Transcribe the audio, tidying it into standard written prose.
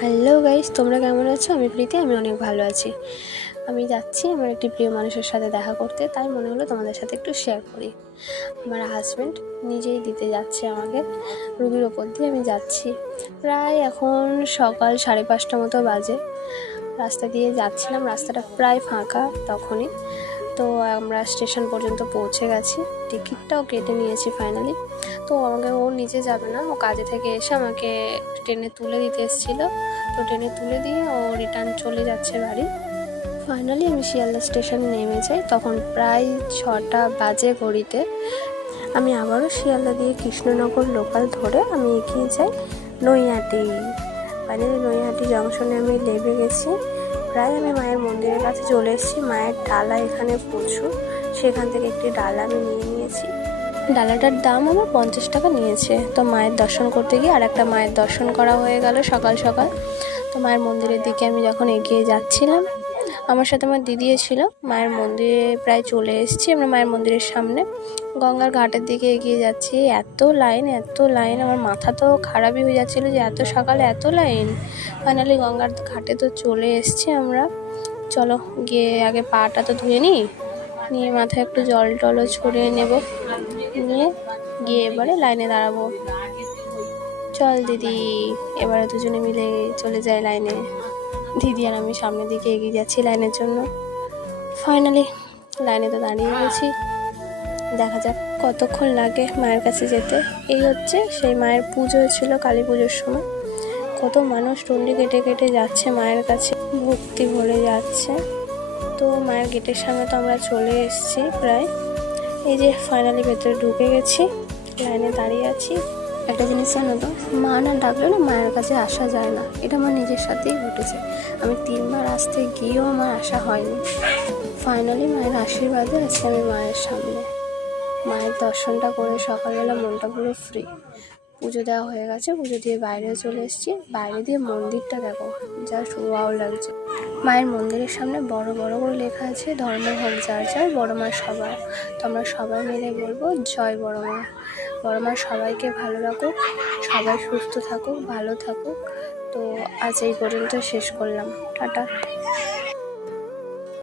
Hello guys, তোমরা কেমন আছো? আমি প্রীতি, আমি অনেক ভালো আছি। আমি যাচ্ছি আমার একটি প্রিয় মানুষের সাথে দেখা করতে, তাই মনে হলো তোমাদের সাথে একটু শেয়ার করি। আমার হাজব্যান্ড নিজেই দিতে যাচ্ছে আমাকে, রুগীর ওপর দিয়ে আমি যাচ্ছি। প্রায় এখন সকাল 5:30 মতো বাজে। রাস্তা দিয়ে যাচ্ছিলাম, রাস্তাটা প্রায় ফাঁকা তখনই। তো আমরা স্টেশন পর্যন্ত পৌঁছে গেছি, টিকিটটাও কেটে নিয়েছি ফাইনালি। তো আমাকে ও নিজে যাবে না, ও কাজে থেকে এসে আমাকে ট্রেনে তুলে দিতে এসেছিলো। তো ট্রেনে তুলে দিয়ে ও রিটার্ন চলে যাচ্ছে বাড়ি। ফাইনালি আমি শিয়ালদা স্টেশনে নেমে যাই, তখন প্রায় 6টা বাজে ঘড়িতে। আমি আবারও শিয়ালদা দিয়ে কৃষ্ণনগর লোকাল ধরে আমি এগিয়ে যাই নৈহাটি। ফাইনালি নৈহাটি জংশনে আমি নেমে গেছি। প্রায় আমি মায়ের মন্দিরের কাছে চলে এসেছি। মায়ের ডালা এখানে প্রচুর, সেখান থেকে একটি ডালা আমি নিয়ে নিয়েছি। ডালাটার দাম আমার 50 টাকা নিয়েছে। তো মায়ের দর্শন করতে গিয়ে আর একটা মায়ের দর্শন করা হয়ে গেল সকাল সকাল। তো মায়ের মন্দিরের দিকে আমি যখন এগিয়ে যাচ্ছিলাম, আমার সাথে আমার দিদিও ছিল। মায়ের মন্দিরে প্রায় চলে এসেছি, আমরা মায়ের মন্দিরের সামনে গঙ্গার ঘাটের দিকে এগিয়ে যাচ্ছি। এত লাইন, আমার মাথা তো খারাপই হয়ে যাচ্ছিলো যে এত সকালে এত লাইন। ফাইনালি গঙ্গার ঘাটে তো চলে এসেছি আমরা। চলো গিয়ে আগে পাটা তো ধুয়ে নিয়ে মাথায় একটু জল টলও ছড়িয়ে নেব, নিয়ে গিয়ে এবারে লাইনে দাঁড়াবো। চল দিদি, এবারে দুজনে মিলে চলে যায় লাইনে। দিদি আর আমি সামনের দিকে এগিয়ে যাচ্ছি লাইনের জন্য। ফাইনালি লাইনে তো দাঁড়িয়ে গেছি, দেখা যাক কতক্ষণ লাগে মায়ের কাছে যেতে। এই হচ্ছে সেই মায়ের পুজো ছিল কালী পুজোর সময়, কত মানুষ টন্ডি কেটে কেটে যাচ্ছে মায়ের কাছে, ভক্তি ভরে যাচ্ছে। তো মায়ের গেটের সামনে তো আমরা চলে এসেছি প্রায়। এই যে ফাইনালি ভেতরে ঢুকে গেছি, লাইনে দাঁড়িয়ে আছি। একটা জিনিস জানো তো, মা না ডাকলে না মায়ের কাছে আসা যায় না, এটা আমার নিজের সাথেই ঘটেছে। আমি 3বার আসতে গিয়েও আমার আসা হয়নি। ফাইনালি মায়ের আশীর্বাদে আজকে আমি মায়ের সামনে। মায়ের দর্শনটা করে সকালবেলা মনটা পুরো ফ্রি। পুজো দেওয়া হয়ে গেছে, পুজো দিয়ে বাইরেও চলে এসেছি। বাইরে দিয়ে মন্দিরটা দেখো, জাস্ট ওয়াও লাগছে। মায়ের মন্দিরের সামনে বড় বড় করে লেখা আছে ধর্ম হোক যার যার, বড় মা সবার। তো আমরা সবাই মিলে বলবো জয় বড় মা। বড় মা সবাইকে ভালো রাখুক, সবাই সুস্থ থাকুক, ভালো থাকুক। তো আজ এই পর্যন্ত শেষ করলাম, টাটা।